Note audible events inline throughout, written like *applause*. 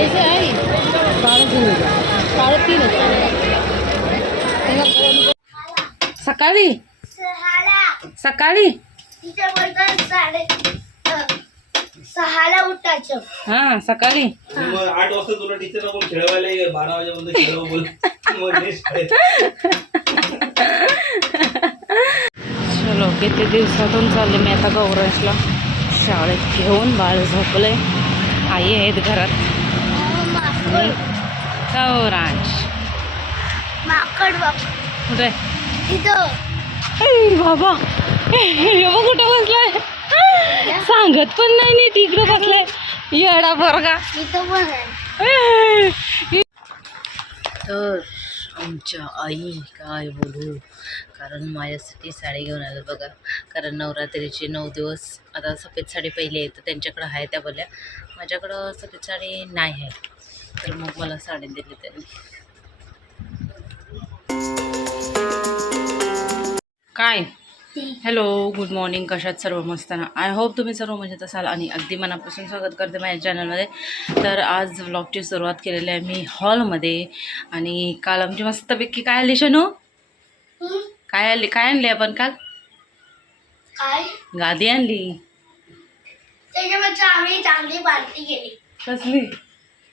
आहे? साढ़े तीन हजार. साडे तीन हजार. सकाळी? सकाळी? सहाला उठायचं. हा सकाळी? आठ वाजता तुला टीचर खेळवायला बारा. चलो किती दिवसातून चालले मी आता गौरांशला? शाळेत घेऊन बाळ झोपले आई आहेत घरात. आणि माकड कुठे? बाबा. बघ कुठं बसलाय. सांगत पण नाही नीट इकडे बसलाय. येडा बरगा तर आमच्या आई काय बोलू? कारण माझ्यासाठी साडी घेऊन आलं बघा. कारण नवरात्रीचे नऊ दिवस. आता सफेद साडी पहिली आहे तर त्यांच्याकडं आहे त्या बोलल्या. माझ्याकडं सफेद साडी नाही आहे. तर मग मला साडी दिली त्यांनी. काय? हॅलो गुड मॉर्निंग कशात सर्व मस्त ना? आय होप तुम्ही सर्व मजेत असाल आणि अगदी मनापासून स्वागत करते माझ्या चॅनलमध्ये तर आज व्लॉगची सुरुवात केलेली आहे मी हॉलमध्ये आणि काल आमची मस्तपैकी काय आली शनू? हं? काय आली? काय आणली आपण काल? काय? गादी आणली. त्याच्यापेक्षा आम्ही चांगली पार्टी केली. कसली?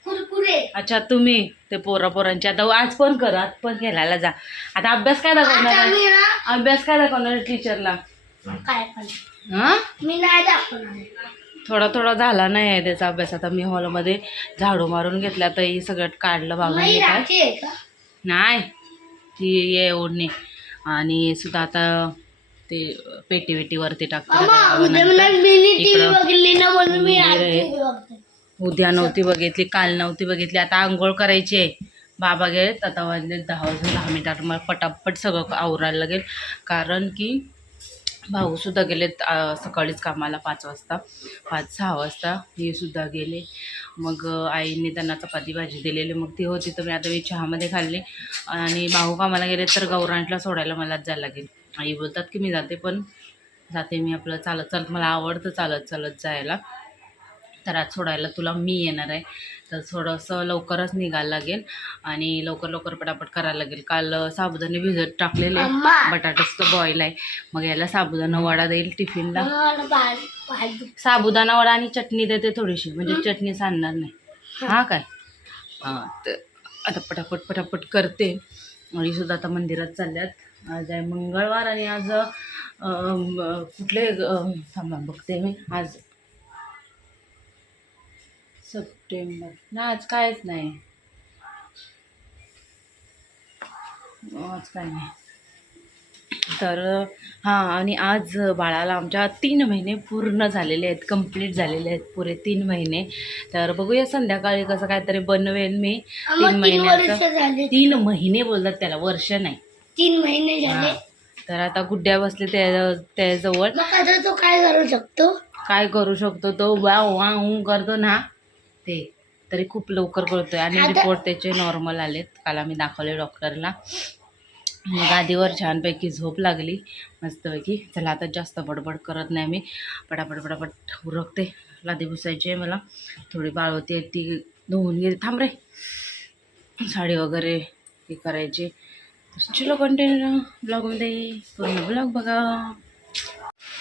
कुरकुरे. अच्छा तुम्ही ते पोरा पोरांची आता आज पण कर आज पण खेळायला जा. आता अभ्यास काय दाखवणार ना अभ्यास काय दाखवणार टीचरला काय पण. हां? मी नाही दाखवणार. थोडा थोडा झाला नाही आहे त्याचा अभ्यास. आता मी हॉलमध्ये झाडू मारून घेतला तर हे सगळं काढलं बाबा आहे का? नाही ती ये ओढणी. आणि सुद्धा आता ते पेटी वेटीवरती टाकते. मामा आता उद्या नंतर मला मिनी टीव्ही बघितली ना म्हणून मी आज मंदिर आहे. TV बघते. उद्या नव्हती बघितली काल नव्हती बघितली. आता आंघोळ करायची आहे. बाबा गेलेत आता वाजले दहा वाजून दहा मिनिटात मला पटापट सगळं आवरायला लागेल. कारण की भाऊसुद्धा गेलेत सकाळीच कामाला पाच वाजता. पाच सहा वाजता हे सुद्धा गेले. मग आईने त्यांना चपाती भाजी दिलेली. मग ती होती तर मी आता मी चहामध्ये खाल्ली. आणि भाऊ कामाला गेले तर गौरांशला सोडायला मलाच जायला लागेल. आई बोलतात की मी जाते पण जाते मी आपलं चालत चालत. मला आवडतं चालत चालत जायला. तर आज सोडायला तुला मी येणार आहे. तर थोडंसं लवकरच निघायला लागेल आणि लवकर लवकर पटापट करायला लागेल. काल साबुदाणे भिजत टाकलेले. बटाटाचं बॉईल आहे. मग याला साबुदाणा वडा देईल टिफिनला. साबुदाणा वडा आणि चटणी देते थोडीशी. म्हणजे चटणी सांगणार नाही. हा. काय? हां तर आता पटापट पटापट करते. आणि सुद्धा आता मंदिरात चालल्यात. आज आहे मंगळवार आणि आज कुठले थांबा बघते मी. आज सप्टेंबर. ना आज कायच नाही. आज काय नाही. तर हां आणि आज बाळाला आमच्या तीन महिने पूर्ण झालेले आहेत कंप्लीट झालेले आहेत पुरे तीन महिने. तर बघूया संध्याकाळी कसं काहीतरी बनवेल मी. तीन महिन्याचं झाले. तीन महिने बोलतात त्याला वर्ष नाही. तीन महिने झाले. तर आता गुड्ड्या बसले त्या त्याजवळ. काय करू शकतो? काय करू शकतो तो? वा वा ऊ करतो ना. ते. तरी खूप लवकर कळतोय. आणि रिपोर्ट त्याचे नॉर्मल आलेत. काल आम्ही दाखवले डॉक्टरला गादीवर छानपैकी झोप लागली. मस्तपैकी. चला आता जास्त बडबड करत नाही मी. पटापट पटापट उरकते. लादी पुसायची आहे मला. थोडी बाळ होती ती धुवून गेली. थांब रे. साडी वगैरे हे करायची. तर चलो कंटिन्यू ब्लॉगमध्ये पूर्ण ब्लॉग बघा.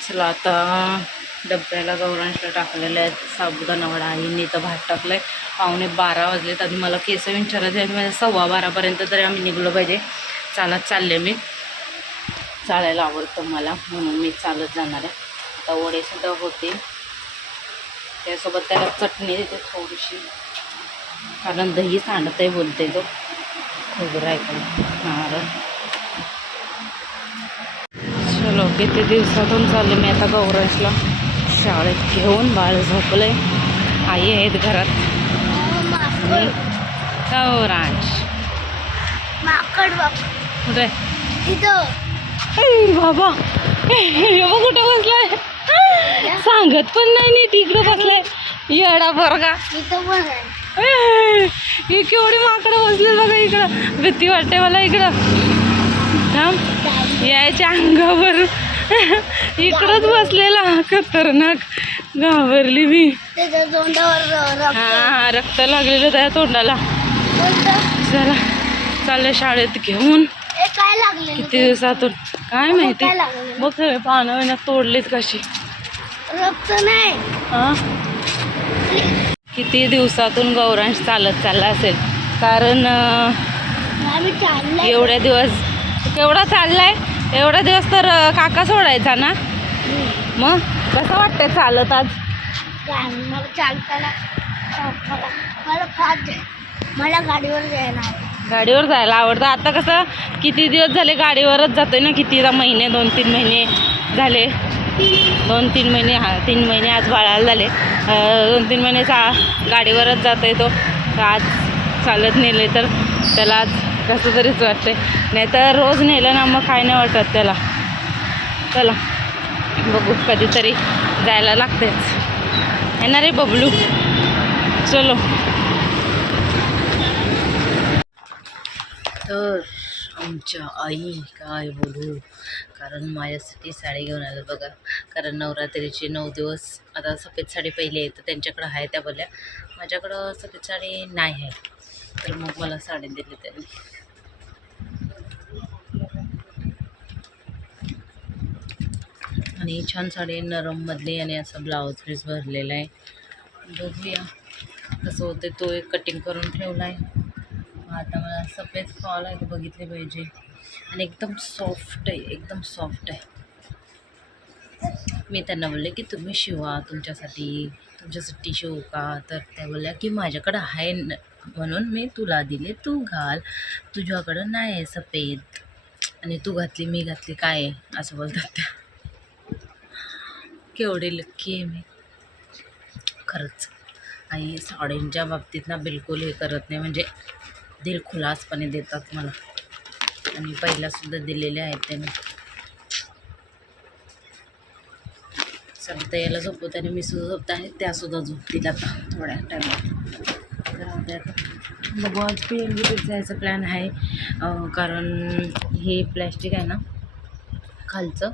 चला आता डब्याला गौरांशला टाकलेले आहेत. साबुदाणा वडा आईने तर भात टाकलं आहे पावणे बारा वाजलेत. आधी मला केस विचारायचे आहे. माझ्या सव्वा बारापर्यंत तरी आम्ही निघलो पाहिजे. चालत चालले मी. चालायला आवडतं मला म्हणून मी चालत जाणार आहे. आता वडेसुद्धा होते त्यासोबत त्याला चटणी देते थोडीशी. कारण दही सांडत आहे बोलते तो. खोबरं ऐकून हां चलो किती दिवसातून चालले मी आता गौरांशला. शाळेत घेऊन बाळ झोपलंय. आई आहेत घरात. आणि कुठे बाबा. हे कुठं बसलाय. सांगत पण नाही नीट इकडे बसलाय. येडा बरगा ही केवढी माकडं बसले बघा इकडं. भीती वाटते मला इकडं. थांब. यायच्या अंगावर. इकडंच बसलेला खतरनाक. घाबरली मी. हा रक्त लागलेलं त्या तोंडाला? चला चालले शाळेत घेऊन. किती दिवसातून? काय माहिती? बघ सगळे पानं विना तोडलीत कशी. रक्त नाही. हा? किती दिवसातून गौरांश चालत चालला असेल? कारण एवढ्या दिवस केवढा चाललाय? एवढा दिवस तर काका सोडायचा ना? मग? कसं वाटतंय चालत आज? मला चालताना मला गाडीवर जायला आवडतं. गाडीवर जायला आवडतं. आता कसं किती दिवस झाले गाडीवरच जातोय ना? किती महिने दोन तीन महिने झाले. दोन तीन महिने हा तीन महिने आज बाळाला झाले. दोन तीन महिने चा गाडीवरच जातोय तो. आज चालत नेले तर त्याला आज कसं तरीच वाटते नाही तर रोज नेलं ना मग काय नाही वाटत त्याला. चला बघू कधीतरी जायला लागतेच येणार रे बबलू. चलो. तर आमच्या आई काय बोलू? कारण माझ्यासाठी साडी घेऊन आलं बघा. कारण नवरात्रीचे नऊ दिवस. आता सफेद साडी पहिली आहे तर त्यांच्याकडं आहे त्या बोलल्या माझ्याकडं सफेद साडी नाही आहे. तर मग मला साडी दिली त्यांनी. आणि छान साडी नरममधली आणि असं ब्लाऊज पीस भरलेला आहे. बघूया कसं होते तो एक कटिंग करून ठेवला आहे आता मला सफेद फॉल आहे बघितले पाहिजे. आणि एकदम सॉफ्ट आहे एकदम सॉफ्ट आहे. मी त्यांना बोलले की तुम्ही शिवा तुमच्यासाठी. तुमच्यासाठी शिवू हो का? तर त्या बोलल्या की माझ्याकडं आहे न म्हणून मी तुला दिले. तू घाल. तुझ्याकडं नाही आहे सफेद. आणि तू घातली मी घातली. काय आहे? असं बोलतात त्या. केवढे लक्की आहे मी. खरंच. आणि साड्यांच्या बाबतीत ना बिलकुल हे करत नाही. म्हणजे दिल खुलासपणे देतात मला. आणि पहिलासुद्धा दिलेले आहेत त्याने. सध्या याला झोपवत आणि मी सुद्धा झोपत आहे त्यासुद्धा झोपतील आता थोड्या टायमात तर बघू आज पी एम जी जायचं प्लॅन आहे. कारण हे प्लॅस्टिक आहे ना खालचं.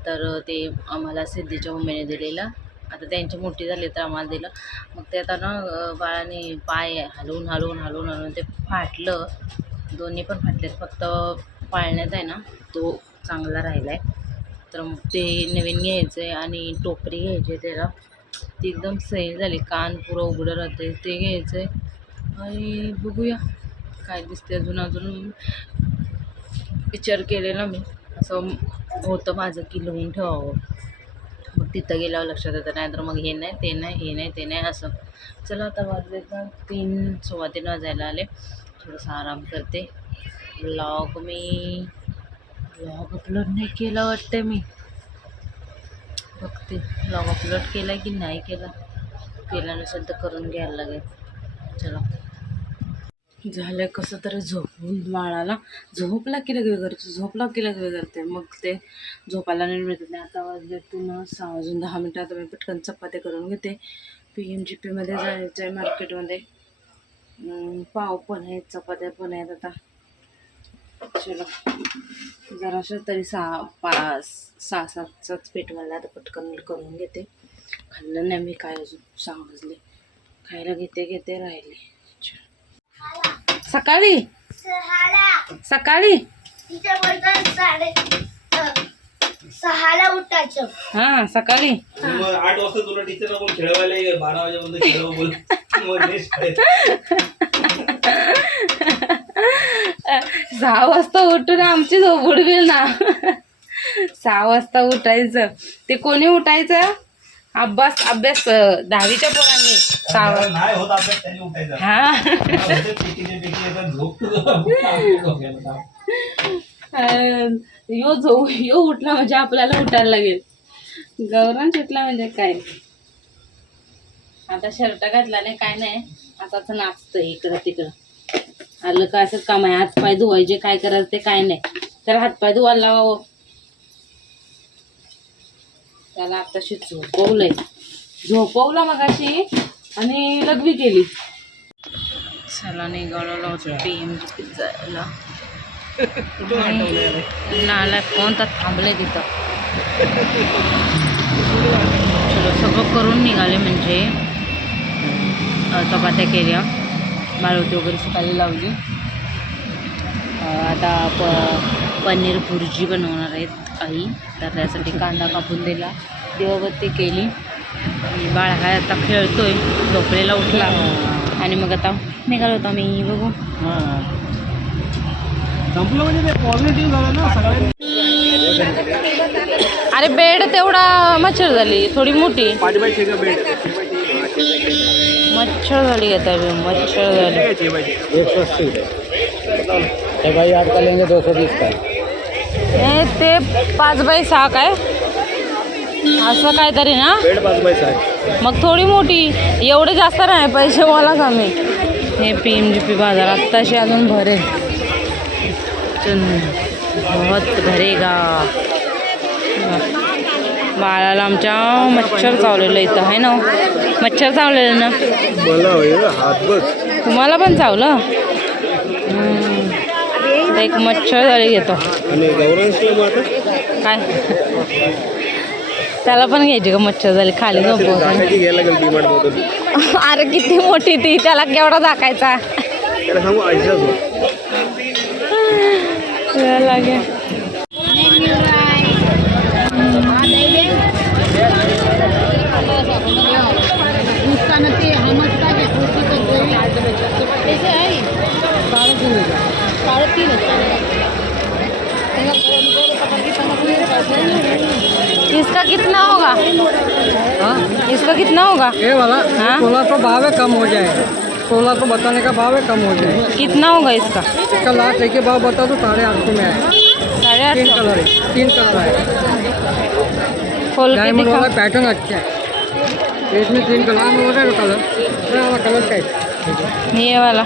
तर ते आम्हाला सिद्धीच्या मम्मीने दिलेलं. आता त्यांची मोठी झाली तर आम्हाला दिलं. मग ते आता ना बाळाने पाय हलवून हलवून हलवून हलवून ते फाटलं. दोन्ही पण फाटलेत. फक्त पाळण्यात आहे ना तो चांगला राहिला आहे तर मग ते नवीन घ्यायचं आहे आणि टोपरी घ्यायची आहे त्याला. ती एकदम सही झाली. कान पुरं उघडं राहते ते घ्यायचं आहे आणि बघूया. काय दिसते अजून अजून. विचार केलेला मी. असं होतं माझं की लिहून ठेवावं. मग तिथं गेल्यावर लक्षात येतं नाही तर मग हे नाही ते नाही हे नाही ते नाही असं. चला आता वाजले तर तीन सव्वा तीन वाजायला आले. थोडंसं आराम करते. ब्लॉग मी ब्लॉग अपलोड नाही केला वाटते मी. बघते ब्लॉग अपलोड केला की नाही केला. केला नसेल तर करून घ्यायला लागेल. चला. झालं कसं तरी झोपून बाळाला झोपला की लगे करते झोपला की लगे करते मग ते झोपायला नाही मिळत. नाही आता वाजले पुन्हा सहा वाजून दहा मिनटं. आता मी पटकन चपात्या करून घेते. पी एम जी पीमध्ये जायचं आहे मार्केटमध्ये. पाव पण आहेत चपात्या पण आहेत आता. चलो. जराशा तरी सहा पाच सहा सातचाच पेट मला आता पटकन करून घेते. खाल्लं नाही मी काय अजून. सहा वाजले. खायला घेते घेते राहिले. चल. सकाळी? सहाला. सकाळी? सहाला उठायचं. हां सकाळी? मग आठ वाजता तुला टीचर खेळवायला ये, बारा वाजेपर्यंत खेळव बोल. *laughs* मग next आहे. सहा वाजता उठून आमची झोप उडवेल ना. सहा वाजता उठायचं. ते कोणी उठायचं? अभ्यास अभ्यास दहावीच्या पोरांनी. हा. यो झो यो उठला म्हणजे आपल्याला उठायला लागेल. गौरव उठला म्हणजे काय? आता शर्ट घातला नाही काय नाही आताच नाचतंय इकडं तिकडं. आलं काय असं काम आहे. हातपाय धुवायचे काय करायचं ते काय नाही. त्याला हातपाय धुवायला लावावं. त्याला आताशी झोपवलंय. झोपवलं मगाशी आणि लघवी केली. चला निघालो जायला? नाला फोन तर थांबले तिथं. निघालो सगळं करून निघाले म्हणजे. चपात्या केल्या. माळवती वगैरे सकाळी लावली. आता प पनीर भुर्जी बनवणार आहेत आई. तर त्यासाठी कांदा कापून दिला. दिवाबत्ती केली. आणि बाळ हा आता खेळतोय. झोपलेला उठला. आणि मग आता निघालो होतो आम्ही. बघू. म्हणजे अरे बेड तेवढा मच्छर झाली. थोडी मोठी. मच्छर झाली आता मच्छर झाली. एक सौ अस्सी भाई आपका लेंगे दो सौ बीस का? ते पाच बाय सहा काय? असं काहीतरी ना? बेड पाच बाय सहा. मग थोडी मोठी. एवढे जास्त नाही पैसे मला कमी हे पी एम जी पी बाजार आत्ताशी अजून भरेल चल, बहुत भरेगा बाळाला आमच्या मच्छर चावलेलं इथं आहे ना हो? मच्छर चावलेलं ना? तुम्हाला पण चावलं. आता एक मच्छर झाली घेतो काय? त्याला पण घ्यायची का मच्छर झाली खाली मधून. अरे किती मोठी ती त्याला केवढा दाखायचा त्याला सांगू आयशाच हो लागेल इसका कितना होगा? हाँ? इसका कितना होगा? ये वाला हाँ? सोलह सौ भाव है कम हो जाए सोलह सौ बताने का भाव है कम हो जाए कितना होगा इसका? इसका लास्ट एक भाव बता दो साढ़े आठ सौ में है साढ़े आठ तीन कलर है तीन कलर है खोल डायमंड वाला पैटर्न अच्छा है। इसमें तीन कलर में हो रहा है कलर कलर टाइप ये वाला।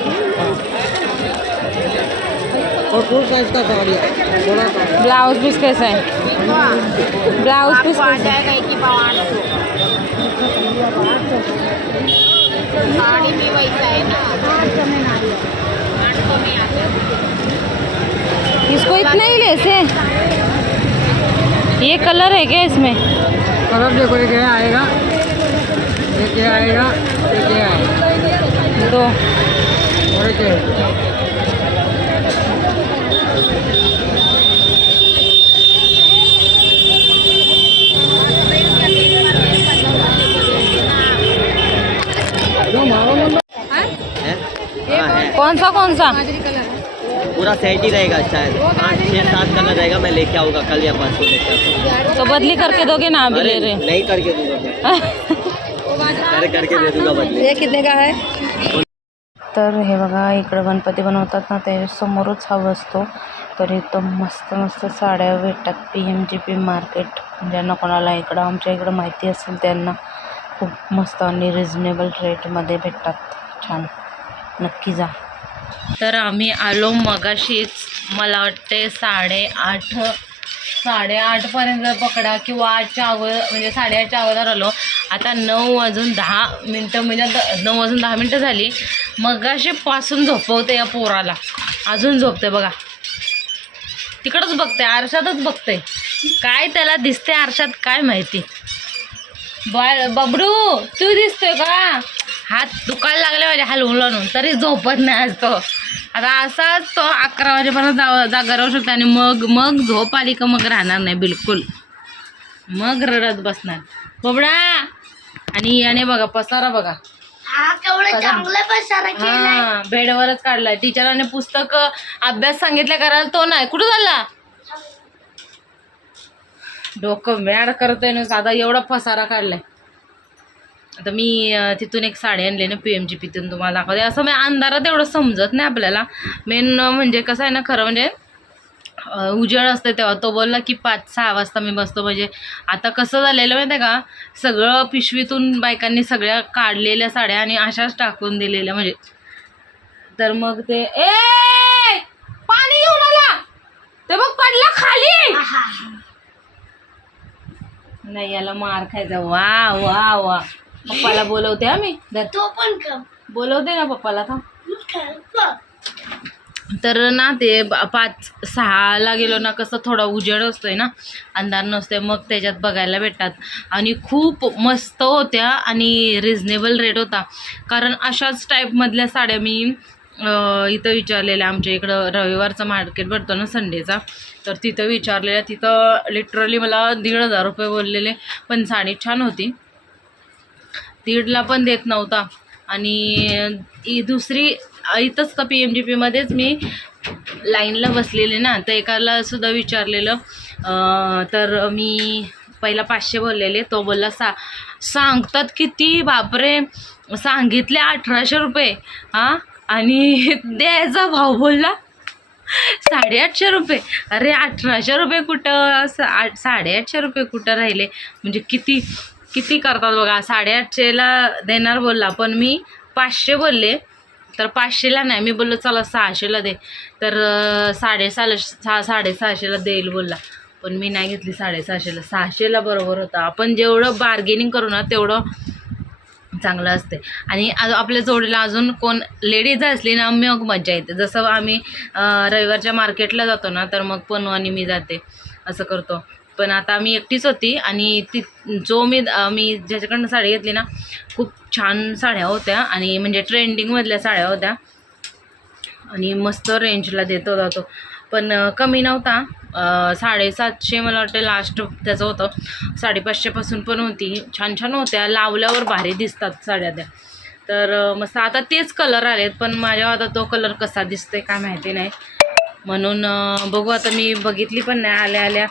और फुल साइज़ का साड़ी है। थोड़ा सा ब्लाउज पीस कैसा है। ब्लाउज पीस कैसा है। इसको इतना ही लेसे ये कलर है क्या इसमें? कलर देखो एक ये आएगा एक ये आएगा एक ये आएगा। दो। और एक ये है। जो मारो मतलब कौन सा कौन सा? पूरा सेट ही रहेगा शायद। आठ छः सात कलर रहेगा मैं लेके आऊँगा कल या परसों लेके आऊँगा। तो बदली करके दोगे ना अभी ले रहे। नहीं करके दूँगा। करके दे दूँगा बदले। ये कितने का है? तर हे बघा इकडं गणपती बनवतात ना ते समोरच हा बसतो. तर इथं मस्त मस्त साड्या भेटतात P M G P market ज्यांना कोणाला इकडं आमच्या इकडं माहिती असेल त्यांना. खूप मस्त आणि रिजनेबल रेटमध्ये भेटतात. छान. नक्की जा. तर आम्ही आलो मगाशीच. मला वाटते साडेआठ साडेआठपर्यंत पकडा किंवा आठच्या अगोदर म्हणजे साडेआठच्या अगोदर आलो. आता नऊ वाजून दहा मिनटं म्हणजे द- नऊ वाजून दहा मिनटं झाली. मगाशीपासून झोपवते या पोराला. अजून झोपते बघा. तिकडंच बघते आरशातच बघते काय त्याला दिसते आरशात काय माहिती. बाय बबडू तू दिसतोय का? हात दुखायला लागले माझ्या हलवून लावून. तरी झोपत नाही आज तो. आता असाच तो अकरा वाजेपर्यंत जा जागा राहू शकतो आणि मग मग झोप आली का मग राहणार नाही बिलकुल. मग रडत बसणार. बबडा! आणि याने बघा पसारा बघा. हा हा बेडवरच काढलाय. टीचरांनी पुस्तक अभ्यास सांगितलं करायला तो नाही. कुठं चालला? डोकं मॅड करतोय ना साधा एवढा पसारा काढलाय. आता मी तिथून एक साडी आणली ना पी एम जी पीतून तुम्हाला दाखवते. असं म्हणजे अंधारात एवढं समजत नाही आपल्याला. मेन म्हणजे कसं आहे ना खरं म्हणजे उजेड असते तेव्हा. तो बोलला की पाच सहा वाजता मी बसतो. म्हणजे आता कसं झालेलं माहिती आहे का? सगळं पिशवीतून बायकांनी सगळ्या काढलेल्या साड्या आणि अशाच टाकून दिलेल्या. म्हणजे तर मग ते ए पाणी घेऊन आला. ते बघ पडला खाली. नाही याला मार खायचा. वा वा वा. पप्पाला बोलवते हा मी. धर. तो पण बोलवते ना पप्पाला का तर ना ते पाच सहाला गेलो ना कसं थोडा उजेड असतोय ना अंधार नसतोय मग त्याच्यात बघायला भेटतात. आणि खूप मस्त होत्या आणि रिझनेबल रेट होता. कारण अशाच टाईपमधल्या साड्या मी इथं विचारलेल्या आमच्या इकडं रविवारचा मार्केट भरतो ना संडेचा तर तिथं विचारलेल्या तिथं लिटरली मला दीड हजार रुपये बोललेले पण साडी छान होती. दीडला पण देत नव्हता. आणि दुसरी इथंच का पी एम डी पीमध्येच मी लाईनला बसलेले ना तर एकाला सुद्धा विचारलेलं. तर मी पहिला पाचशे बोललेले तो बोलला सा सांगतात किती? बापरे! सांगितले अठराशे रुपये. हां? आणि *laughs* द्यायचा भाव बोलला साडेआठशे रुपये. अरे अठराशे रुपये कुठं? असं आठ साडेआठशे रुपये कुठं राहिले? म्हणजे किती? किती करतात बघा? साडेआठशेला देणार बोलला पण मी पाचशे बोलले. तर पाचशेला नाही मी बोललो चला सहाशेला दे. तर अं, साडेसहाला सहा साडेसहाशेला देईल बोलला. पण मी नाही घेतली साडेसहाशेला. सहाशेला बरोबर होता. आपण जेवढं बार्गेनिंग करू ना तेवढं चांगलं असते. आणि आपल्या जोडीला अजून कोण लेडीज असली ना मग मज्जा येते. जसं आम्ही रविवारच्या मार्केटला जातो ना तर मग पनू आणि मी जाते. असं करतो. पण आता मी एकटीच होती आणि ती जो मी मी ज्याच्याकडनं साडी घेतली ना खूप छान साड्या होत्या आणि म्हणजे ट्रेंडिंगमधल्या साड्या होत्या. आणि मस्त रेंजला देत होता तो. पण कमी नव्हता. साडेसातशे मला वाटतं लास्ट त्याचं होतं. साडेपाचशेपासून पण होती. छान छान होत्या. लावल्यावर भारी दिसतात साड्या त्या. तर मस्त. आता तेच कलर आलेत पण माझ्या आता तो कलर कसा दिसतोय काय माहिती नाही. म्हणून बघू. आता मी बघितली पण नाही आल्या आल्या.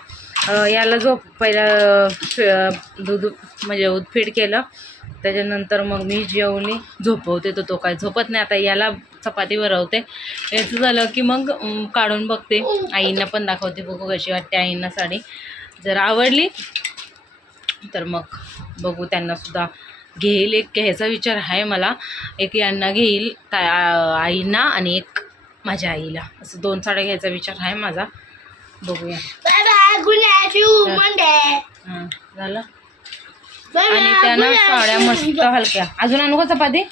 याला झोप पहिला फे- दूध म्हणजे उदफीड केलं. त्याच्यानंतर मग मी जेवणी झोपवते तर तो काय झोपत नाही. आता याला चपाती भरवते याचं झालं की मग काढून बघते. आईंना पण दाखवते बघू कशी वाटते आईंना साडी. जर आवडली तर मग बघू त्यांनासुद्धा घेईल. एक घ्यायचा विचार आहे मला. एक यांना घेईल ता आईंना आणि एक माझ्या आईला. असं दोन साड्या घ्यायचा विचार आहे माझा. बघूया. Bye bye good night you Monday हां झालं. आणि त्यांना साड्या मस्त हलक्या. अजून आणू का चपाती?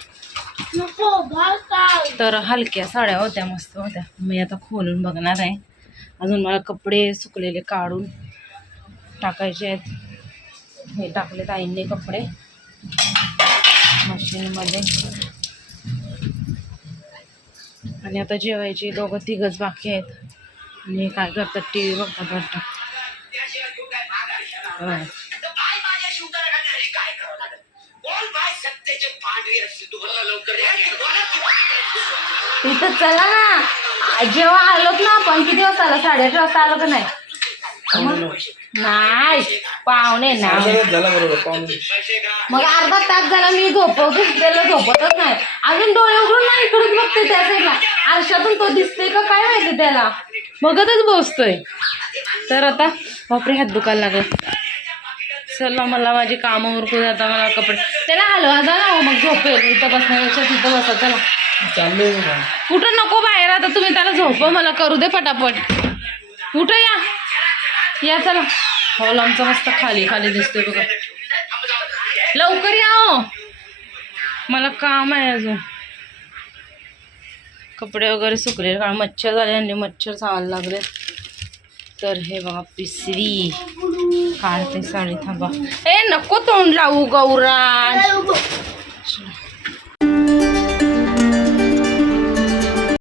तर हलक्या साड्या होत्या मस्त होत्या. मी आता खोलून बघणार आहे. अजून मला कपडे सुकलेले काढून टाकायचे आहेत. हे टाकलेत आईंनी कपडे. मशीनमध्ये. आणि आता जेवायची दोघं तिघच बाकी आहेत. आणि हे काय करतात टी व्ही बघतात वाटतं. तिथं चला ना. जेव्हा आलोत ना आपण किती वाजता आला? साडेआठ वाजता आलो का नाही? नाही. पाहुणे ना मग अर्धा तास झाला मी झोपवतो त्याला झोपतच नाही. अजून डोळे उघडून ना इकडून बघते त्या साईडला आरशातून तो दिसतोय का काय माहिती त्याला? बघतच बसतोय. तर आता बापरे हात दुखायला लागला. चला मला माझी कामं उरकू दे आता मला कपडे त्याला हलवा जा ना मग झोपेल. इथं बसण्यापेक्षा तिथं बसा चला. चाललंय कुठं नको बाहेर आता तुम्ही त्याला झोप मला करू दे पटापट. कुठं या. या चला. हॉल आमचा मस्त खाली खाली दिसतोय बघा. लवकर या हो. मला काम आहे अजून. कपडे वगैरे सुकले. कारण मच्छर झाले आणि मच्छर चावायला लागले तर हे बघा पिसरी. काढते साडी थांबा. ए नको तोंड लावू गौरा